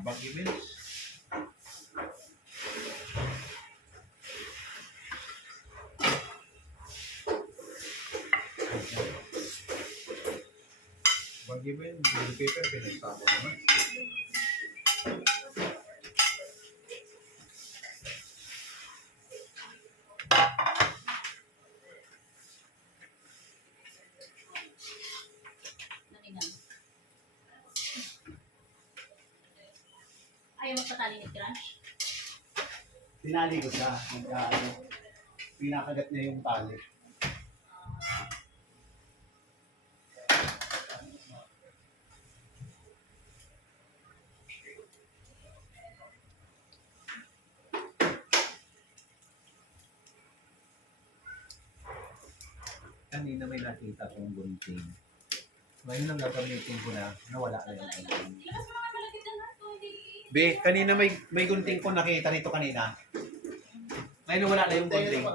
Baggy Mills. Baggy Mills, bell pepper, pinagsama naman. Ayaw magpatali ni Crunch? Tinali ko siya. Pinakagat niya yung tali. Kanina may nakita kong gunting. Ngayon lang gagamitin ko na nawala na yung gunting. Ilabas mo naman malagay dyan na ito. Be, kanina may gunting ko nakita rito kanina. Ngayon wala na yung gunting.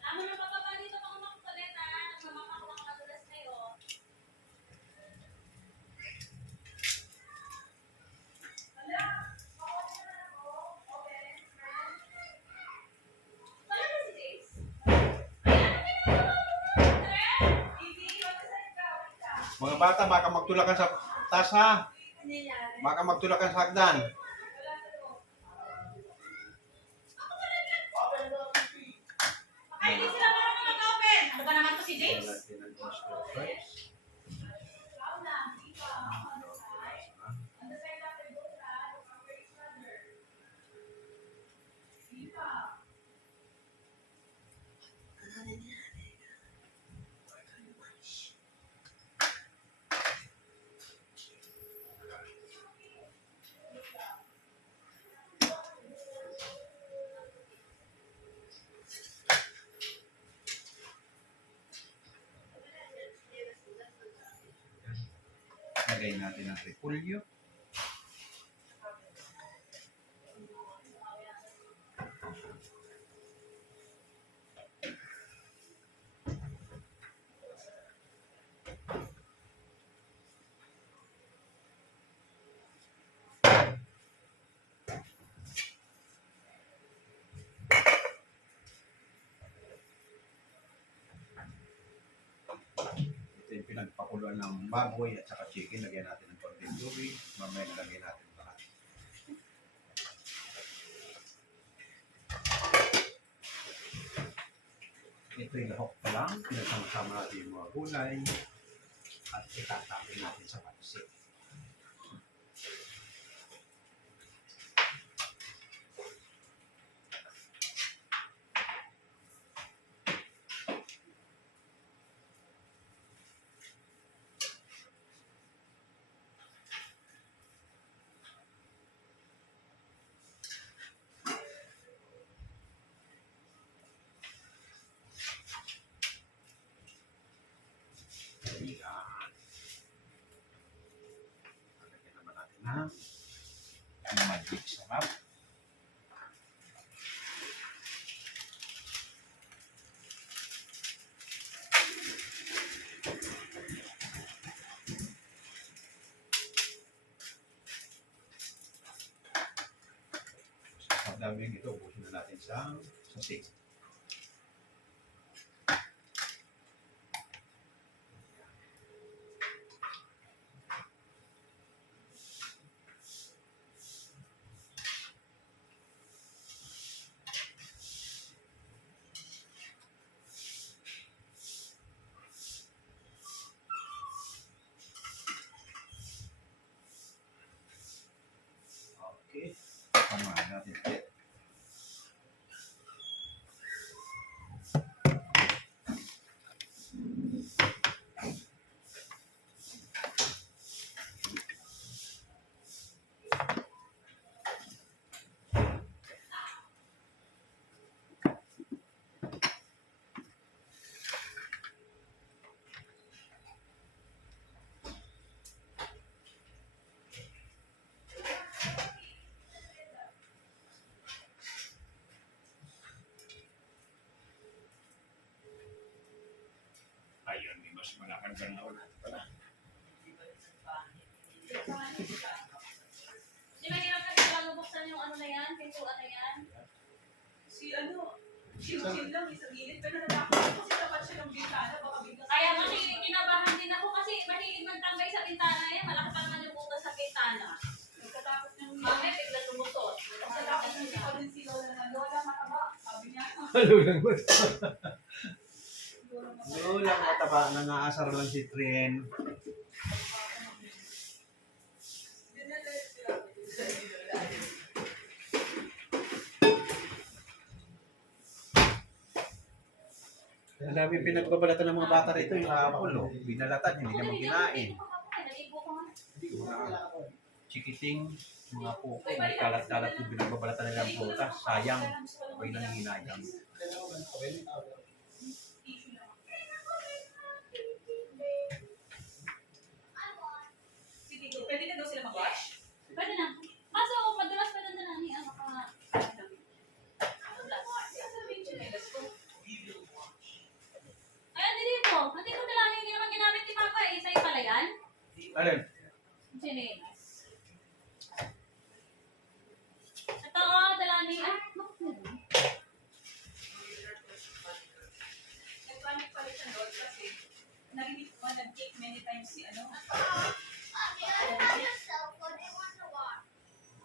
Ano na bababa dito pang makukulit ha? Nagmamaka ko mga madulas kayo. Wala ba si James? Mga bata, baka magtulakan sa taas ha. Baka magtulakan sa hagdan. Ay, hindi sila marunong mag-open. Ano ba naman to si James? Lagay natin ang repulyo. Ito yung pinagpakuluan ng baboy at saka chicken. Lagyan natin ng konting tubig. Mamaya nalagyan natin lahat. Ito yung lahok pa lang. Pinasama natin yung mga gulay. At itatapin natin sa pansit. Lagyan naman natin ng magic sarap. Ang daming ito, ubusin na natin sa sink. Okay. Samahan natin ulit. Di ba hirap kasi bago buksan yung ano na yan, pintuan na yan? Si ano, chill-chill lang, isang gilid. Pero natakot ako kasi dapat siya ng bintana, baka bigla. Kaya kinabahan din ako kasi mahilig magtambay sa bintana yan. Malaki pa naman yung butas sa bintana. Nagkatapos ng Mami, biglang lumusot. Nagkatapos ng ikaw din si Lola na Lola mataba. Sabi niya, Lulang mo. Lola mataba. Lulang mataba na naasar lang si Trin. Ang dami pinagbabalatan ng mga bata rito yung apple, oh. Binalatan, hindi naman kinain. Naligo ko nga. Chikiting, mga puko, may kalat-kalat yung binagbabalatan nila ng putas. Sayang, ako'y nanginayang. Si Tito, pwede na daw sila mag-wash? Pwede na. Kaso, madalas pa lang na ni ano ka. Ayan, dito. Hindi ko talaga hindi naman ginamit ni Papa eh. Sa'yo pala yan? Alin? Chinelas. Ito, oh, dalani. Ah, Nagpanik pala siya doon kasi narinig ko nag-take many times si ano.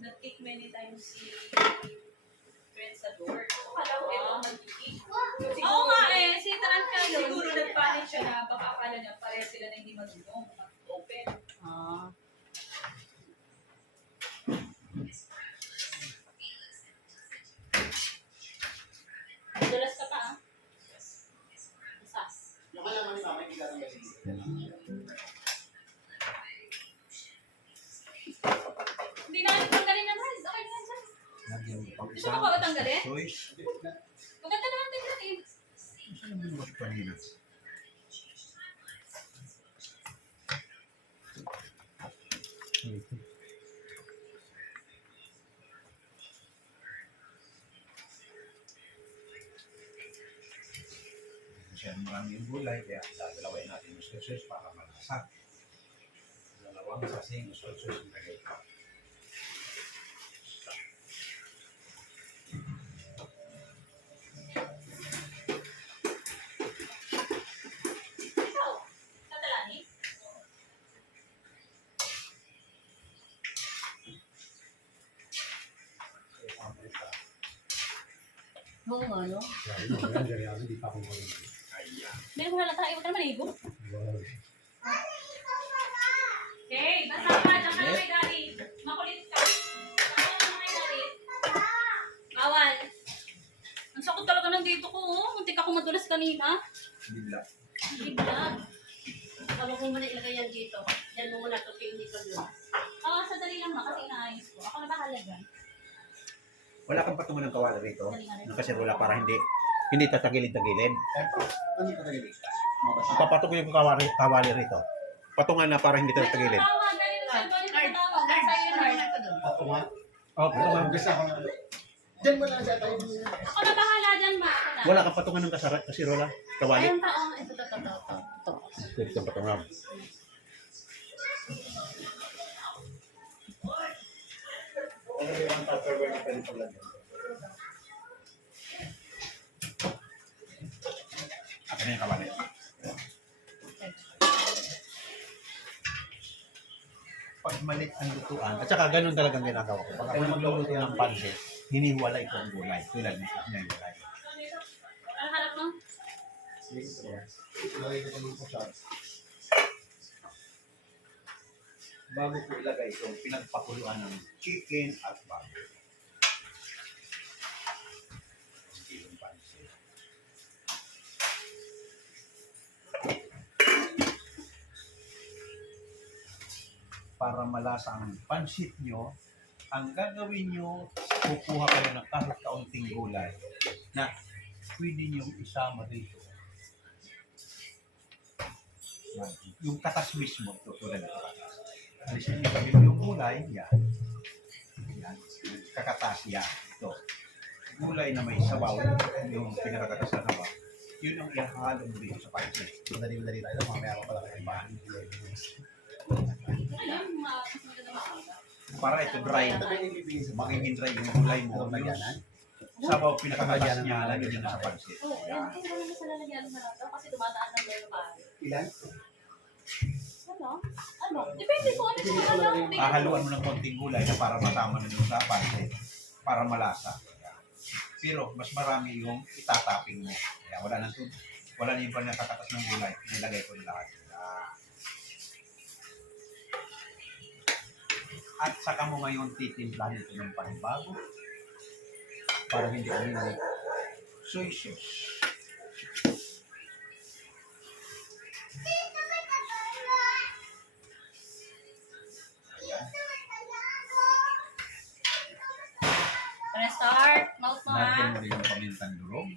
Nag-take many times si friend sa door. Akala ko ito ang nag-take. Oo nga eh, si Taranka yun. Siguro nagpanik siya na baka akala niya pareha sila na hindi marunong mag-open. Ah. Dulas ka pa ah. Isa. Yung kalaman ni mama, hindi ka naman Hindi na tanggalin na guys. Okay na siya. Lagyan mo pang Gusto mo ba tanggalin? choice. Maganda naman tingnan eh. Saan mo mas kanina? Masyadong marami yung gulay, kaya dadalawin natin yung sauces para malasa. Dalawang sasing sauces yung lagay ko. Ikaw, tatalani? Oo nga, no? Hindi pa ako magaling. Hindi ko na tayo. Huwag ka na maligo. Okay, basta ka. Diyan ka na kay Daddy. Makulit ka. Basta ka na kay Daddy. Bawal. Ang sakot talaga ng dito ko, oh. Muntik ako madulas kanina. Bigla. Bigla. Huwag mo muna ilagay yan dito. Yan mo muna ito, tingin dito doon. Sadali lang ma, kasi inaayos ko. Ako na bahala dyan. Wala kang patungan ng kawala rito. Dali nga rin. Ng kasirola para hindi tatagilid-tagilid. Hindi ka talaga. Mabasa. Papatungan yung kawali rito. Patungan na para hindi tatagilid. Tawag, dali na sa balik na tawag. Nasa iyo na. Ako nga. Oh, Oo, gusto ako na. Diyan mo lang siya tayo. Ako na bahala dyan ma. Ako na. wala kang patungan ng kasirola. Kawali. Ayun pa, oh. Ito. Dito kang patungan. Ako na yung kawali. Pag malit ang lutuan, at saka ganun talagang ginagawa ko. Pag ako nagluluto ng pansit, hiniwalay ko ang gulay. Tulad ng gulay. Ang harap mo? Bago ko ilagay ito, pinagpakuluan ng chicken at baboy. Ang kilong pansit. Para malasa ang pansit nyo, ang gagawin nyo, kukuha kayo ng kahit kaunting gulay na pwede nyo isama dito. Yan. Yung katas mismo, tulad ng katas. Alisin nyo kami yung gulay, yan. Yan. Kakatas, yan. Ito. Gulay na may sabaw, yung pinakakatas na sabaw. Yun ang ihahalo mo dito sa pancit. Madali-madali tayo. Mamaya ako pala kayo bahan. Ayan, mas maganda maaga. Para ito dry. Ito ba yung ibibigay sa Magiging dry yung gulay mo. Huwag nagyanan. Sabaw pinakamalas niya, lagyan niya sa pancit. Oo, Yan. yan. Kaya naman sa lalagyan sa lahat kasi dumadaan ng lolo pa. Ilan? Ano? Ano? Depende kung ano yung ano. Hahaluan mo ng konting gulay na para matama na yung sa pancit. Para malasa. Yan. Pero mas marami yung itatapping mo. Kaya wala na yung panakakatas ng gulay. Nilagay ko na lahat. Yan. At saka mo ngayon titimplahan ito ng panibago para hindi uminig. Soy sauce. Ayan. Restart. Mouth mo Lagyan ha. mo rin yung pamintang durog.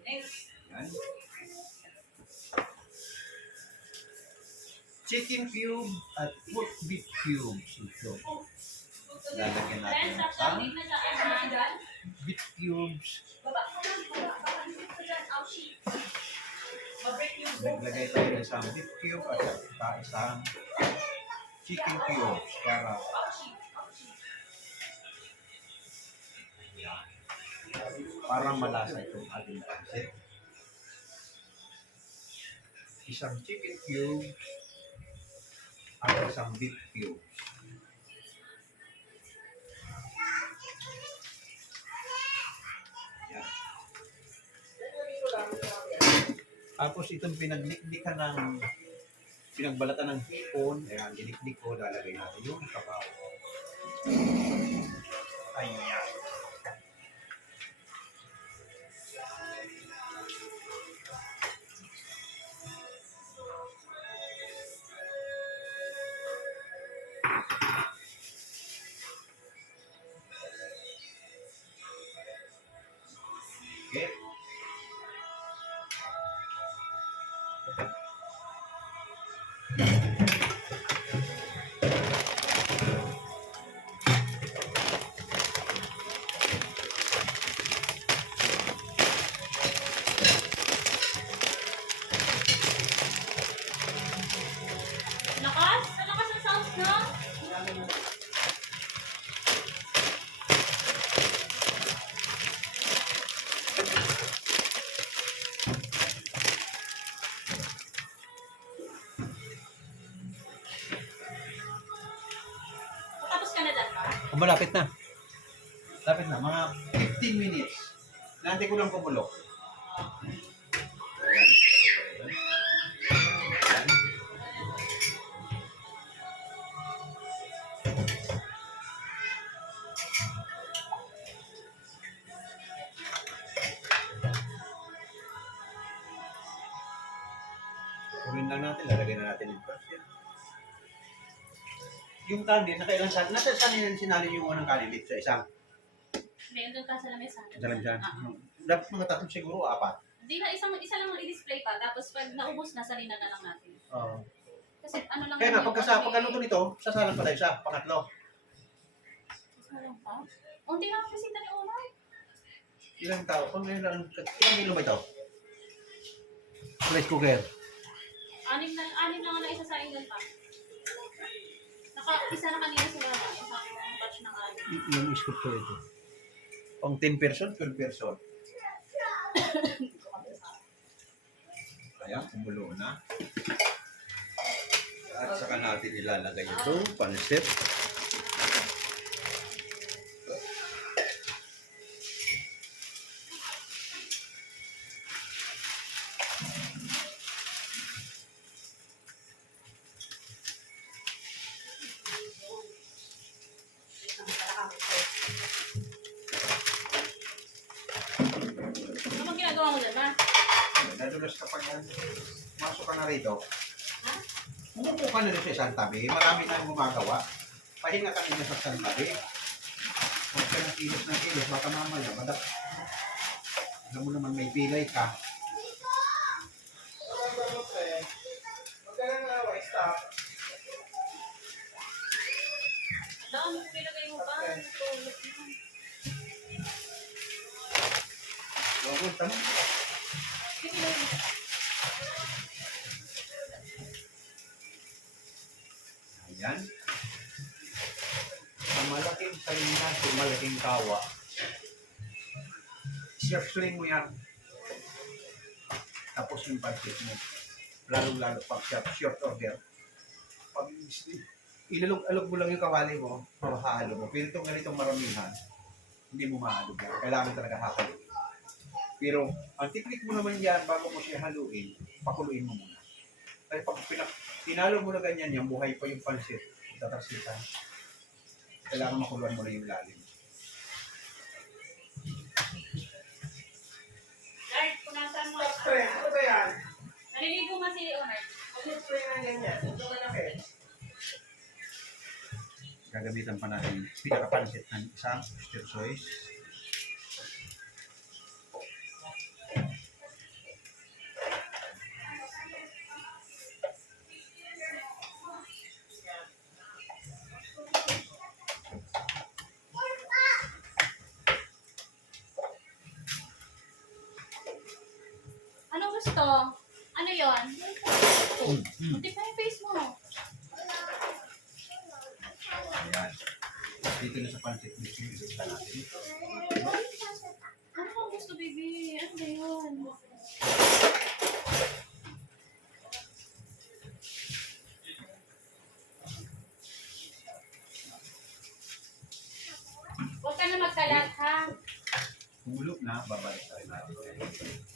Next. Ayan. Chicken cube at pork beef cubes. Ito. Lalagyan natin Friends, ng stop isang na siya. Dyan. beef cubes. Baba ko lang. Baba ko dyan. Ouchie. Ma-break yung Naglagay tayo ng isang beef cube at saka isang chicken cubes para ouchie. Ouchie. para malasa itong ating pancit. Isang chicken cube at isang beef cube. Yan. Tapos itong pinagliklikan ng pinagbalatan ng hipon, ayan, diniklik ko, lalagay natin yung kabaw. Ayan. Okay. Lakas? Lakas ang sounds, no? Tapos ka na dyan, pa? Malapit na. Lapit na. Mga 15 minutes. Nante ko lang kumulo. Ayan. Ayan. Kunin lang natin. Lalagay na natin yung pancit. Yung kanin, nakailan sa... Nasa saan sinalin yung unang kanin dito sa isang? Hindi, doon ka sa lamesa. Dalam dyan. Ah. Dapat mga tatlo siguro, apat. Hindi na, isa lang ang i-display pa. Tapos pag naubos na, salina na lang natin. Oo. Kasi ano lang Kaya nga, yung pagka luto nito, sasalang pa tayo sa pangatlo. Sasalang pa? Unti na ang bisita ni Omar. Ilang tao? Kung ilang kilo ba ito? Rice cooker. Anim lang ang isa sa ingan pa. Isa na kanina sila na. Yung sa aking batch ng anim. Yung scoop ko ito. Pang 10 person, 12 person. Ayan, kumulo na. At saka natin ilalagay ito, pancit. Ano bang ginagawa mo dyan, ba? Nadulas kapag masok ka na rito, umupo ka na rin sa isang tabi. Marami tayong gumagawa. Pahinga ka rin sa isang tabi. Huwag ka ng kilos, baka mamaya, alam mo naman may pilay ka. Daan mo nilagay mo pa. Kita mo. Ayan. Ang malaking salinas, yung malaking kawa. Sirpsuling mo yan. Tapos yung pancit mo. Lalo-lalo pag short order. Pag ilalog-alog mo lang yung kawali mo, mahalo mo. Pero itong ganitong maramihan, hindi mo mahalog yan. Kailangan talaga hahaluin. Pero ang technique mo naman yan, bago mo siya haluin, pakuluin mo muna. Kasi pag pinalo mo na ganyan yan, buhay pa yung pancit. Tatarsitan. Kailangan makuluan mo na yung lalim. Lard, punasan mo. Ano ba yan? Naliligo mo si Leonard. Spray na ganyan. Ito ka na kayo. Gagamitan pa natin pinaka-pancit ng isang stir sauce. Ano gusto? Ano yon? Buti pa yung face mo. Ayan. Dito na sa pancit mix yung isa natin. Ano bang gusto, baby? Ano ba yun? Huwag ka na magkalat, ha? Hulog na, babalik tayo natin.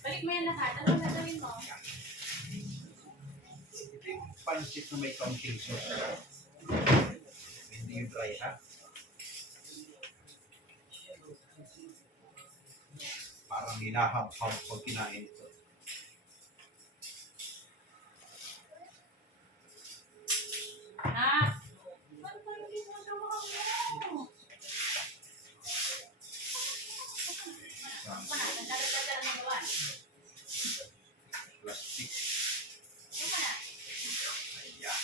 Balik mo yan lahat. Ano gagawin mo? Ito yung pancit na may kaunting sauce. Hindi yung dry, ha? Parang hinahap-hap pag kinain ito. Ha? Ano ba yung ginagawa mo? Ano na? Nagdadala ng gawan. Plastic. Ano na? Ayan.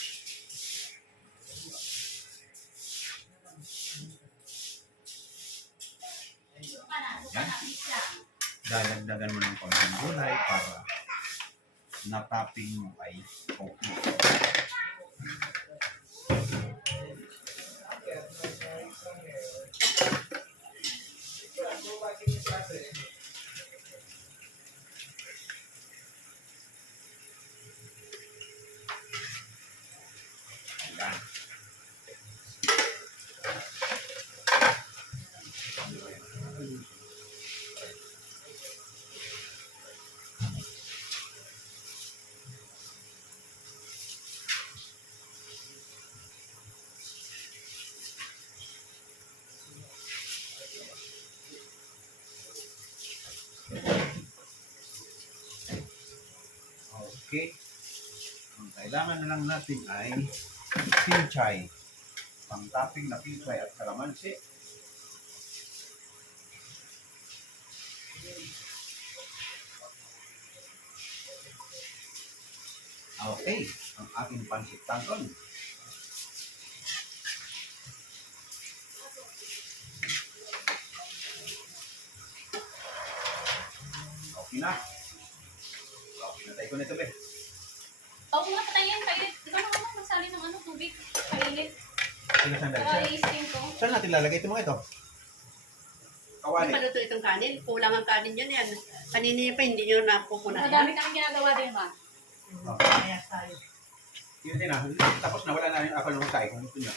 Ano na? Mix lang. Dadagdagan mo ng konting gulay para na-topping mo ay okay. Ayan. Okay. Ang kailangan na lang natin ay pinchay. Pang-topping na pinchay at kalamansi. Okay. Ang ating pancit canton. Okay na. Okay na tayo ko nito, be. Oo nga, patayin. Painit. Ikaw na naman magsali ng ano, tubig. Painit. Sinasandali Para siya. i-steam ko. Saan natin lalagay ito mga ito? Hindi Kawali. pa luto itong kanin. Kulang ang kanin yun yan. Kanina pa hindi nyo napupunan Madami yan. kami ginagawa din, ma. Yun din ah. Tapos nawala na rin ako ng tayo kung gusto nyo.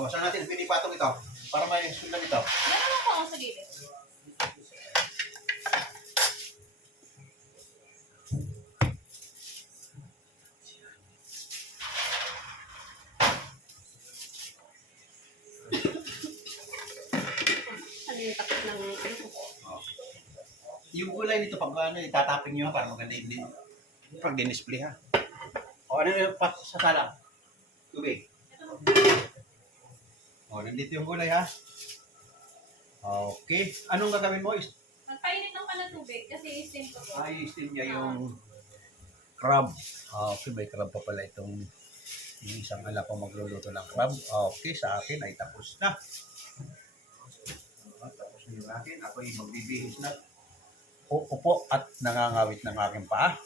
O, saan natin pinipatong ito? Para may sundan ito. Meron lang po ako sa gilid. Ano yung takot ng ano? Yung gulay nito, pag ano, itataping nyo para maganda din. Pag din-display ha. O, ano yung pat sa sala? Tubig. O, nandito yung gulay ha. Okay. Anong gagawin mo? Magpainit lang pa ng tubig kasi i-steam ko to. Steam niya yung crab. Okay, may crab pa pala itong yung isang ala pa magluluto ng crab. Okay, sa akin ay tapos na. Tapos na. akin. Ako'y magbibihis na. Upo at nangangawit ng aking paa.